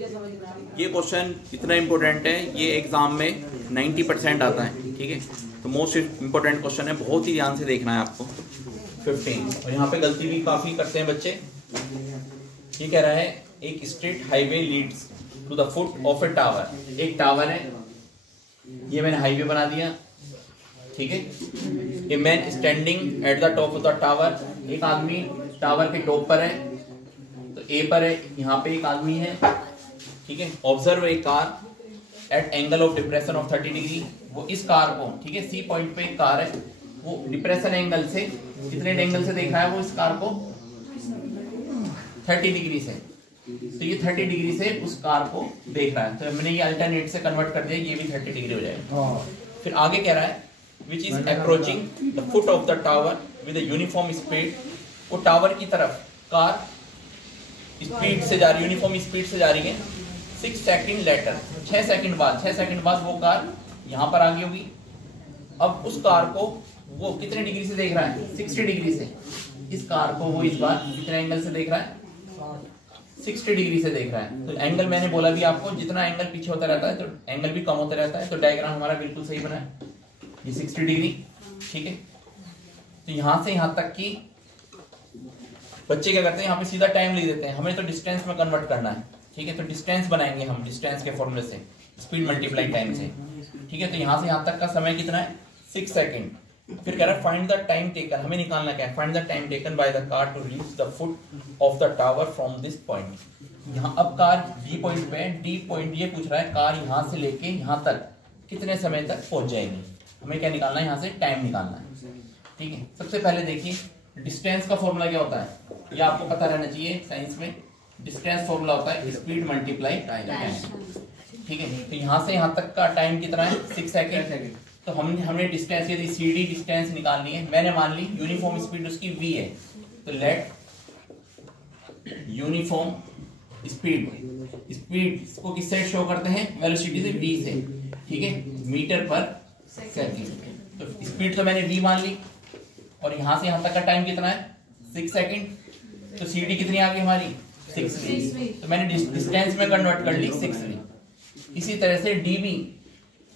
ये क्वेश्चन इतना इम्पोर्टेंट है, ये एग्जाम में 90% आता है। ठीक है, तो मोस्ट इम्पोर्टेंट क्वेश्चन है, बहुत ही ध्यान से देखना है आपको। 15 और यहाँ पे गलती भी काफी करते हैं बच्चे। ये कह रहा है एक straight highway leads to the foot of a tower. एक टावर है, ये मैंने हाईवे बना दिया। ठीक है, a man standing at the top of the tower, एक आदमी टावर के टॉप पर है, तो ए पर है, यहाँ पे एक आदमी है। ठीक है, observe a car eight angle of depression of 30 degree. वो इस कार को, ठीक है, सी पॉइंट पे एक कार है, वो डिप्रेशन एंगल से, कितने एंगल से देख रहा है वो इस कार को? 30 डिग्री से। तो ये 30 डिग्री से उस कार को देख रहा है, तो मैंने ये अल्टरनेट से कन्वर्ट कर दिया, ये भी 30 डिग्री हो जाएगा। फिर आगे कह रहा है which is approaching the foot of the tower with a uniform speed. वो टावर की तरफ कार स्पीड से जा रही है, यूनिफॉर्म स्पीड से जा रही है। 6 सेकंड लेटर, 6 सेकंड बाद वो कार यहाँ पर आ गई होगी। अब उस कार को वो कितने डिग्री से देख रहा है? 60 डिग्री से। इस कार को वो इस बार कितने एंगल से देख रहा है? 60 डिग्री से देख रहा है। तो एंगल मैंने बोला भी आपको, जितना एंगल पीछे होता रहता है तो एंगल भी कम होता रहता है। तो डायग्राम हमारा बिल्कुल सही बना है, ये 60 डिग्री। ठीक है, तो यहाँ से यहाँ तक की बच्चे क्या करते हैं, यहाँ पे सीधा टाइम लिख देते हैं। हमें तो डिस्टेंस में कन्वर्ट करना है। ठीक है, तो डिस्टेंस बनाएंगे हम डिस्टेंस के फॉर्मूले से, स्पीड मल्टीप्लाई टाइम से। ठीक है, तो यहाँ से यहाँ तक का समय कितना है? 6 सेकंड। फिर कह रहा है फाइंड द टाइम टेकन, हमें निकालना क्या है? Find the time taken by the car to reach the foot of the tower from this point. यहाँ अब कार बी पॉइंट पे है, डी पॉइंट ये पूछ रहा है कार यहाँ से लेके यहाँ तक कितने समय तक पहुंच जाएगी। हमें क्या निकालना है? यहाँ से टाइम निकालना है। ठीक है, सबसे पहले देखिए डिस्टेंस का फॉर्मूला क्या होता है, ये आपको पता रहना चाहिए साइंस में। डिस्टेंस फॉर्मूला होता है स्पीड मल्टीप्लाई टाइम। ठीक है, तो यहाँ से यहाँ तक का टाइम कितना है? 6 सेकंड। तो हमने डिस्टेंस, यदि CD डिस्टेंस निकालनी है, मैंने मान ली यूनिफॉर्म स्पीड उसकी v है, तो लेट यूनिफॉर्म स्पीड इसको किससे शो करते हैं? वेलोसिटी से, v से। ठीक है, मीटर पर सेकंड। तो स्पीड तो मैंने v मान ली, और यहां से यहां तक का टाइम कितना है? 6 सेकंड। तो CD कितनी आ गई हमारी? 6v। तो मैंने डिस्टेंस में कन्वर्ट कर ली 6v। इसी तरह से db,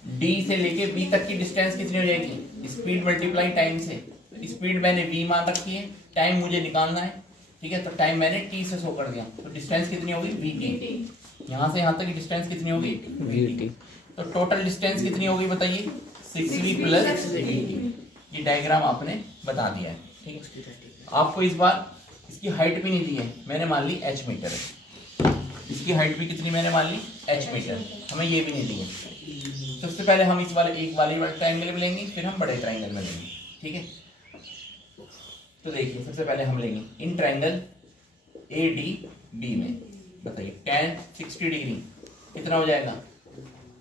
D से लेके B तक की डिस्टेंस कितनी हो जाएगी? स्पीड मल्टीप्लाई टाइम से। तो स्पीड मैंने v मान रखी है, टाइम मुझे निकालना है। ठीक है, तो टाइम मैंने t से शो कर दिया, तो डिस्टेंस कितनी होगी? vt। यहाँ से यहाँ तक की डिस्टेंस कितनी होगी? vt। तो टोटल डिस्टेंस कितनी होगी बताइए? 6v plus vt। ये डायग्राम आपने बता दिया है। ठीक है, आपको इस बार इसकी हाइट भी नहीं दी है, मैंने मान ली h मीटर है। इसकी हाइट भी कितनी मैंने मान ली? h metre. हमें ये भी नहीं दी है। सबसे पहले हम इस वाले एक वाले ट्रायंगल में लेंगे, फिर हम बड़े ट्रायंगल में लेंगे। ठीक है, तो देखिए सबसे पहले हम लेंगे इन ट्रायंगल ADB में, बताइए tan 60 डिग्री कितना हो जाएगा?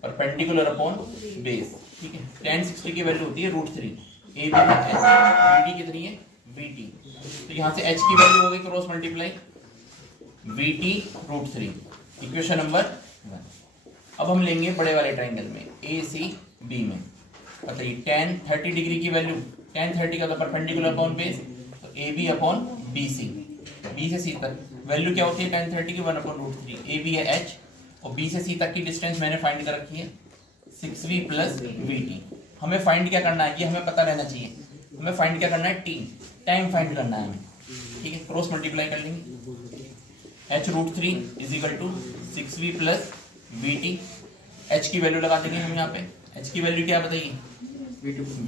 Perpendicular upon base. ठीक है, tan 60 की वैल्यू होती है √3, AB BD कितनी है? VT। तो यहाँ से H की वैल्यू हो गई cross multiply VT √3, equation number 1। अब हम लेंगे बड़े वाले ट्रायंगल में ACB में, बताइए tan 30 डिग्री की वैल्यू, tan 30 का तो परपेंडिकुलर अपॉन बेस, तो AB अपॉन BC, B से C तक वैल्यू क्या होती है tan 30 की? 1/√3। AB है H, और B से C तक की डिस्टेंस मैंने फाइंड कर रखी है 6v प्लस VT। हमें फाइंड क्या करना है, ये हमें पता रहना चाहिए। हमें फाइंड क्या करना है? T, टाइम फाइंड करना है हमें। ठीक है, क्रॉस मल्टीप्लाई कर लेंगे, h√3 is equal to 6v plus VT। h की वैल्यू लगा देंगे हम यहाँ पे। h की वैल्यू क्या बताइए?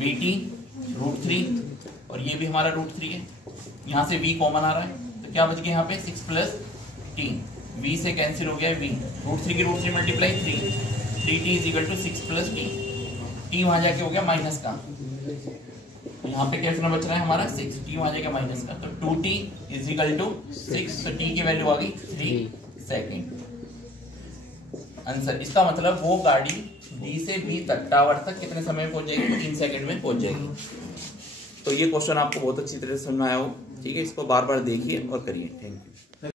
VT √3, और ये भी हमारा √3 है। यहाँ से v कॉमन आ रहा है, तो क्या बच गया यहाँ पे? 6 प्लस t, v से कैंसिल हो गया v, √3 की √3 multiply 3t is equal to 6 plus t वहां जाके हो गया माइनस का, तो यहाँ पे क्या बच रहा है हमारा? 6, t वहां जाके माइनस का, तो 2t इज इक्वल टू 6। तो t की वैल्यू आ गई 3 सेकेंड। आंसर, इसका मतलब वो गाड़ी D से B तक टावर तक कितने समय में पहुंच जाएगी? 3 सेकंड में पहुंच जाएगी। तो ये क्वेश्चन आपको बहुत अच्छी तरह से समझ में आया हो। ठीक है, इसको बार बार देखिए और करिए। Thank you.